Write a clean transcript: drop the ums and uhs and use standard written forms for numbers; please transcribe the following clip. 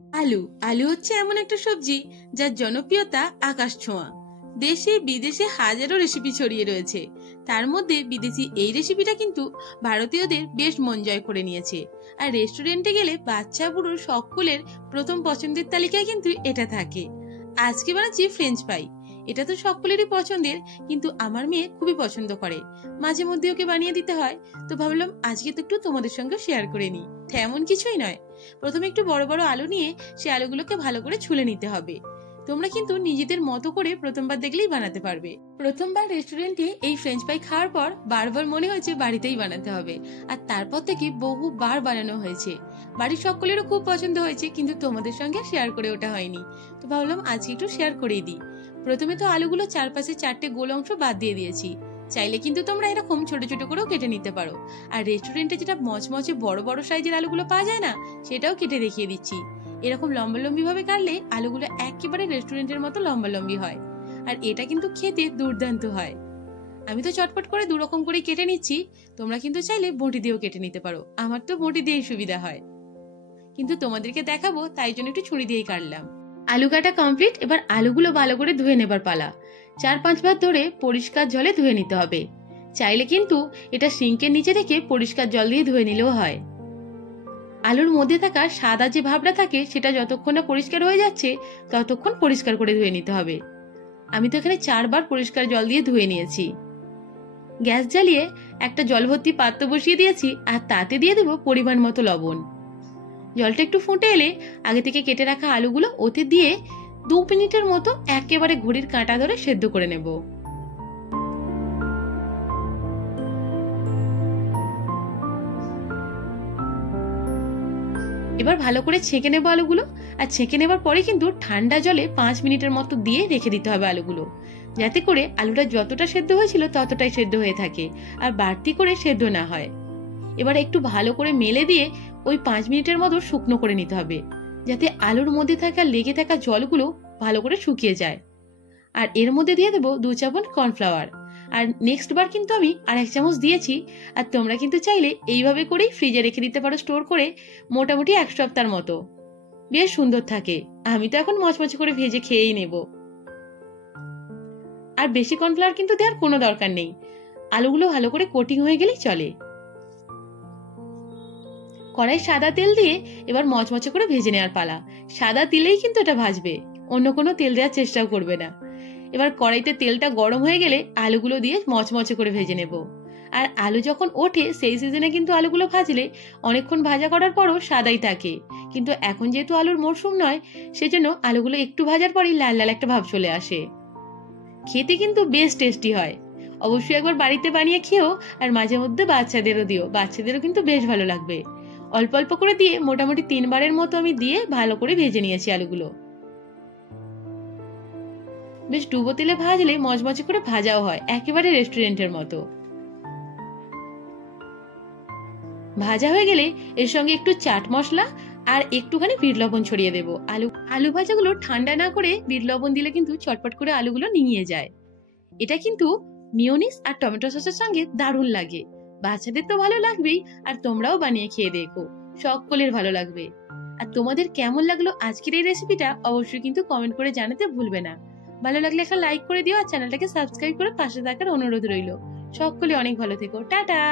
আলু আলু হচ্ছে এমন একটা সবজি যার জনপ্রিয়তা আকাশ ছোঁয়া। দেশে বিদেশে হাজারো রেসিপি ছড়িয়ে রয়েছে। তার মধ্যে বিদেশি এই রেসিপিটা কিন্তু ভারতীয়দের বেশ মন জয় করে নিয়েছে। আর রেস্টুরেন্টে গেলে বাচ্চা বুড়ো সকলের প্রথম পছন্দের তালিকায় কিন্তু এটা থাকে। আজকে বানাচ্ছি ফ্রেঞ্চ ফ্রাই। এটা তো সকলেরই পছন্দের, কিন্তু আমার মেয়ে খুবই পছন্দ করে। মাঝে মধ্যে ওকে বানিয়ে দিতে হয়, তো ভাবলাম আজকে তো একটু তোমাদের সঙ্গে শেয়ার করে নিই। তেমন কিছুই নয়, প্রথমে একটু বড় বড় আলু নিয়ে সে আলুগুলোকে ভালো করে ছুলে নিতে হবে। তোমরা কিন্তু নিজেদের মতো করে প্রথমবার দেখলেই বানাতে পারবে। প্রথমবার রেস্টুরেন্টে এই ফ্রেঞ্চ ফ্রাই খাওয়ার পর বারবার মনে হয়েছে বাড়িতেই বানাতে হবে, আর তারপর থেকে বহুবার বানানো হয়েছে। বাড়ির সকলেরও খুব পছন্দ হয়েছে, কিন্তু তোমাদের সঙ্গে শেয়ার করে ওটা হয়নি, তো ভাবলাম আজকে একটু শেয়ার করেই দিই। প্রথমে তো আলুগুলো চারপাশে 4টে গোল অংশ বাদ দিয়ে দিয়েছি। চাইলে কিন্তু তোমরা এরকম ছোট ছোট করেও কেটে নিতে পারো। আর রেস্টুরেন্টে যেটা মচমচে বড় বড় সাইজের আলুগুলো পাওয়া যায় না, সেটাও কেটে দেখিয়ে দিচ্ছি। এরকম লম্বালম্বি ভাবে কাটলে আলুগুলো একেবারে রেস্টুরেন্টের মতো লম্বালম্বি হয়, আর এটা কিন্তু খেতে দুর্দান্ত হয়। আমি তো চটপট করে দুরকম করে কেটে নিচ্ছি। তোমরা কিন্তু চাইলে বঁটি দিয়েও কেটে নিতে পারো, আমার তো বঁটি দিয়েই সুবিধা হয়, কিন্তু তোমাদেরকে দেখাবো তাই জন্য একটু ছুরি দিয়েই কাটলাম। আলু কাটা কমপ্লিট। এবার আলুগুলো ভালো করে ধুয়ে নেবার পালা। 4-5 বার ধরে পরিষ্কার জলে ধুয়ে নিতে হবে। চাইলে কিন্তু এটা সিঙ্কের নিচে রেখে পরিষ্কার জল দিয়ে ধুয়ে নিলেও হয়। আলুর মধ্যে থাকা সাদা যে ভাবটা থাকে সেটা যতক্ষণ না পরিষ্কার হয়ে যাচ্ছে ততক্ষণ পরিষ্কার করে ধুয়ে নিতে হবে। আমি তো এখানে 4 বার পরিষ্কার জল দিয়ে ধুয়ে নিয়েছি। গ্যাস জ্বালিয়ে একটা জল ভর্তি পাত্র বসিয়ে দিয়েছি, আর তাতে দিয়ে দেবো পরিমাণ মতো লবণ। জলটা একটু ফুটে এলে আগে থেকে কেটে রাখা আলুগুলো ওতে দিয়ে 2 মিনিটের মতো একেবারে ঘড়ির কাঁটা ধরে সেদ্ধ করে নেব। এবার ভালো করে ছেঁকে নেবো আলুগুলো। আর ছেঁকে নেবার পরে কিন্তু ঠান্ডা জলে 5 মিনিটের মতো দিয়ে রেখে দিতে হবে আলুগুলো, যাতে করে আলুটা যতটা সেদ্ধ হয়েছিল ততটাই সেদ্ধ হয়ে থাকে, আর বাড়তি করে সেদ্ধ না হয়। এবার একটু ভালো করে মেলে দিয়ে ওই 5 মিনিটের মতো শুকনো করে নিতে হবে, যাতে আলুর মধ্যে থাকা লেগে থাকা জলগুলো ভালো করে শুকিয়ে যায়। আর এর মধ্যে দিয়ে দেবো 2 চামচ কর্নফ্লাওয়ার। আর নেক্সট বার কিন্তু আমি আর 1 চামচ দিয়েছি। আর তোমরা কিন্তু চাইলে এইভাবে করেই ফ্রিজে রেখে দিতে পারো স্টোর করে, মোটামুটি 1 সপ্তাহের মতো। বেশ সুন্দর থাকে। আমি তো এখন মচমচে করে ভেজে খেয়েই নেব। আর বেশি কর্নফ্লাওয়ার কিন্তু দেওয়ার কোনো দরকার নেই, আলুগুলো ভালো করে কোটিং হয়ে গেলেই চলে। কড়াই সাদা তেল দিয়ে এবার মচমচে করে ভেজে নেওয়ার পালা। সাদা তেলেই কিন্তু এটা ভাজবে, অন্য কোনো তেল দেওয়ার চেষ্টাও করবে না। এবার কড়াইতে তেলটা গরম হয়ে গেলে আলুগুলো দিয়ে মচমচে করে ভেজে নেব। আর আলু যখন ওঠে সেই সিজনে কিন্তু আলুগুলো ভাজলে অনেকক্ষণ ভাজা করার পরও সাদাই থাকে, কিন্তু এখন যেহেতু আলুর মরশুম নয়, সেজন্য আলুগুলো একটু ভাজার পরই লাল লাল একটা ভাব চলে আসে। খেতে কিন্তু বেশ টেস্টি হয়। অবশ্যই একবার বাড়িতে বানিয়ে খেও, আর মাঝে মধ্যে বাচ্চাদেরও দিও, বাচ্চাদেরও কিন্তু বেশ ভালো লাগবে। অল্প অল্প করে দিয়ে মোটামুটি 3 বারের মতো আমি দিয়ে ভালো করে ভেজে নিয়েছি আলুগুলো। বেশ ডুবো তেলে ভাজলে মচমচে করে ভাজাও হয়, একেবারে রেস্টুরেন্টের মতো। ভাজা হয়ে গেলে এর সঙ্গে একটু চাট মশলা আর একটুখানি বিট লবণ ছড়িয়ে দেবো। আলু ভাজাগুলো ঠান্ডা না করে বিট লবণ দিলে কিন্তু চটপট করে আলুগুলো নিংড়িয়ে যায়। এটা কিন্তু মিয়োনিজ আর টমেটো সসের সঙ্গে দারুণ লাগে। বাচ্চাদের তো ভালো লাগবেই, আর তোমরাও বানিয়ে খেয়ে দেখো, সকলের ভালো লাগবে। আর তোমাদের কেমন লাগলো আজকের এই রেসিপিটা অবশ্যই কিন্তু কমেন্ট করে জানাতে ভুলবে না। ভালো লাগলে একটা লাইক করে দিও, আর চ্যানেলটাকে সাবস্ক্রাইব করে পাশে থাকার অনুরোধ রইল। সকলে অনেক ভালো থেকো। টাটা।